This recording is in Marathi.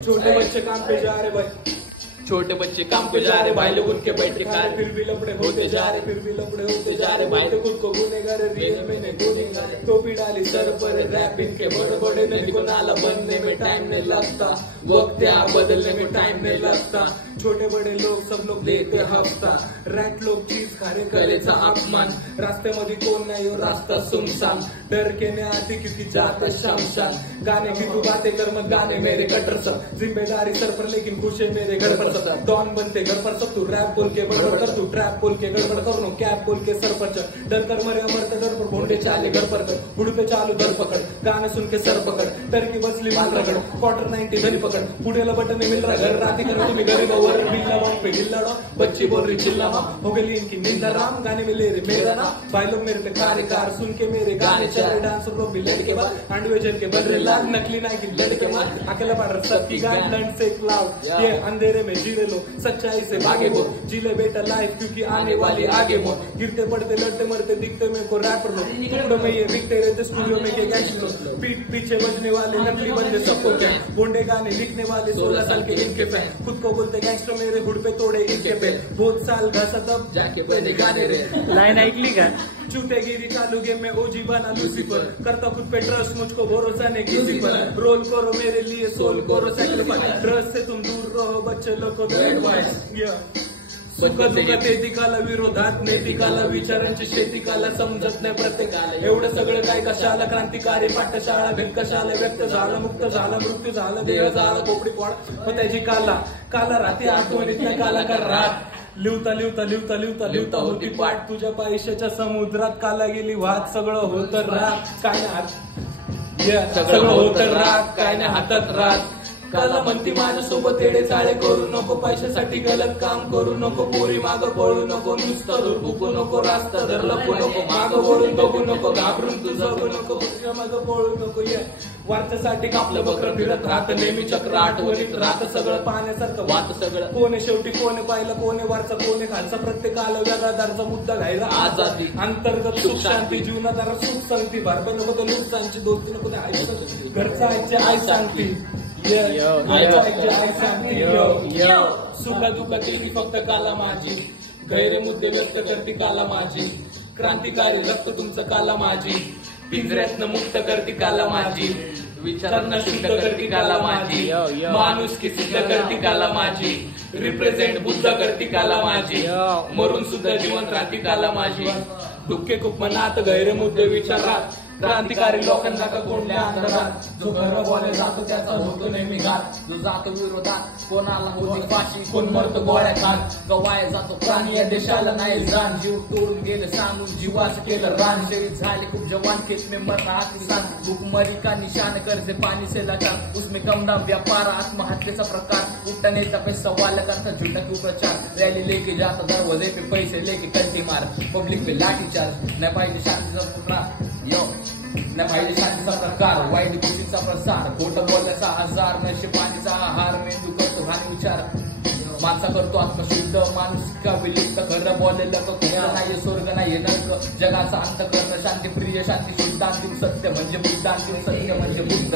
छोटे बच्चे काम पे जा रहे भाई, छोटे बच्चे काम पे जा रहे भाई, लोग उनके बैठ के खा रहे, फिर भी लपड़े होते जा रहे, फिर भी लपड़े होते जा रहे भाई। तो खुद को गुनेगार रियल मैंने गुनेगार टोपी डाली सर पर, रैप इनके बड़े बड़े नहीं को नाला बनने में टाइम नहीं लगता, वक्त यहाँ बदलने में टाइम नहीं लगता। छोटे बड़े लोग सब लोग देते हफ्ता, रॅट लोग चीज खारे करायचा अपमान, रास्त्यामध्ये कोण नाही हो रास्ता सुनसान, डर के ने आती क्योंकि जाते शमशान। गाने की तू बातें कर मत गाने मेरे कटर सब, जिम्मेदारी सर पर लेकिन खुश है मेरे घर पर सब। डॉन बनते घर पर सब, तू रैप बोल के बड़बड़ कर, तू ट्रैप बोल के गड़बड़ कर, नो कैप बोल के सर पर चढ़, डर कर मरे अमरते डर पर भोंडे चाले घर पर कर, बुढ़ पे चालू दर पकड़, गाना सुन के सर पकड़, डर की बसली माल रगड़, क्वार्टर 90 धनी पकड़, पुढेला बटन मिल रहा घर राती कर तुम्ही गरीब वर बिल्ला बम पे गिल्ला डो, बच्ची बोल रही चिल्ला माम हो गई इनकी निंदा राम, गाने में ले रहे मेरा नाम, भाई लोग मेरे पे कार्यकार सुन के मेरे गाने चल रहे, डांसर लोग भी लड़के बाद अंडवे चल के बन रहे लाल, नकली नाई की लड़के मार अकेला पड़ रहा सबकी गान लंड से क्लाउड, ये अंधेरे में जी रहे लोग सच्चाई से भागे वो, जिले बेटा लाइफ क्योंकि आने वाली आगे वो, गिरते पड़ते लड़ते मरते दिखते मेरे को रैपर लोग, टुकड़ों में ये बिकते रहते स्टूडियो में के गैंगस्टर लोग, पीठ पीछे बजने वाले नकली बंदे सबको क्या, बोंडे गाने लिखने वाले 16 साल के इनके फैन, खुद को बोलते गैंगस्टर मेरे हुड पे तोड़े इनके पे, बहुत साल घसा तब जाके पहले गाने रे। लाइन ऐकली का? चूतेगिरी चालू गेम में ओजी बना लूसीफर, करता खुद पे ट्रस्ट मुझको भरोसा नहीं किसी पर, रोल करो मेरे लिए सोल करो सैक्रिफाइस, ट्रस्ट से तुम दूर रहो बच्चे लोग को एडवाइस, सुख दुःखात एतिकाला विरोधात नैतिकाला, विचारांची शेतिकाला समजत नाही प्रत्येकाला, एवढं सगळं काय कशाला, क्रांतिकारी पाठशाळा कशाला, व्यक्त झालं मुक्त झाला मृत्यू झालं देह झाला कोपडी पोळ, मग त्याची काला काला राहते आठवणीत नाही काला कर रात, लिवता लिवता लिवता लिवता लिवता होती पाठ, तुझ्या पैशाच्या समुद्रात काला गेली वाहत, सगळं होतं रात काय नाही सगळं होतं रात काय नाही हातात रात, काला म्हणती माझ्यासोबत येडे चाळे करू नको, पैशासाठी गलत काम करू नको, पोरी माग पळू नको, नुसतं दूर भुकू नको, रास्ता धर लपू नको, माग वळून बघू नको, घाबरून तू जगू नको, पुढच्या माग पळू नको, ये वारच्यासाठी कापलं बकर फिरत राहत, नेहमी चक्र आठवणीत राहत, सगळं पाहण्यासारखं वाट सगळं, कोणे शेवटी कोणे पाहिलं, कोणे वरचा कोणे खालचा, प्रत्येकाला वेगळा दारचा मुद्दा घ्यायला आजादी, अंतर्गत सुख शांती जीवनात सुख सांगती, भारत नको तर नुकसानची दोस्ती नको ते आई घरचा आईची आई सांगती, सुखा दुखा केली फक्त काला माझी, गैर मुद्दे व्यक्त करते काला माझी, क्रांतिकारी रक्त तुमचं काला माझी, पिंजऱ्यातनं मुक्त करते काला माझी, विचारांना शुद्ध करते काला माझी, माणूस की सिद्ध करते काला माझी, रिप्रेझेंट बुद्ध करते काला माझी, मरून सुद्धा जिवंत राहते काला माझी, दुःखे खूप मनात गैर मुद्दे विचारात, क्रांतिकारी लोकांना का कोणत्या अंधारात, जो खरं बोले जातो त्याचा होतो नेहमी घात, जो जातो विरोधात कोणाला होती फाशी, कोण मरतो गोळ्या खात, गवाय जातो प्राणी या देशाला नाही जाण, जीव तोडून गेले सांगून जीवाचं केलं रान, शहीद झाले खूप जवान खेत में मरता हा किसान, भूकमरी का निशान कर्जे पाणी से लाचार, उसमें कम दाम व्यापार आत्महत्येचा प्रकार, उठता नेता पे सवाल करता झूठा तू प्रचार, रैली लेके जाता दरवाजे पे पैसे लेके टंकी मार, पब्लिक पे लाठी चार्ज, न पाहिजे शांतीचा पुतळा यो न पाहिजे शांतीचा प्रकार, वाईट गोष्टीचा प्रसार, खोटं बोलण्याचा आजार, नशे पाणीचा आहार, मेंदू करतो घाण विचार, माणसा करतो आत्मशुद्ध, मानसिका विलिप्त, खरं बोललेलं खरं नाही, स्वर्ग नाही नरक, जगाचा अंत करणं शांती प्रिय, शांती शुद्ध अंतिम सत्य म्हणजे बुद्ध, अंतिम सत्य म्हणजे बुद्ध.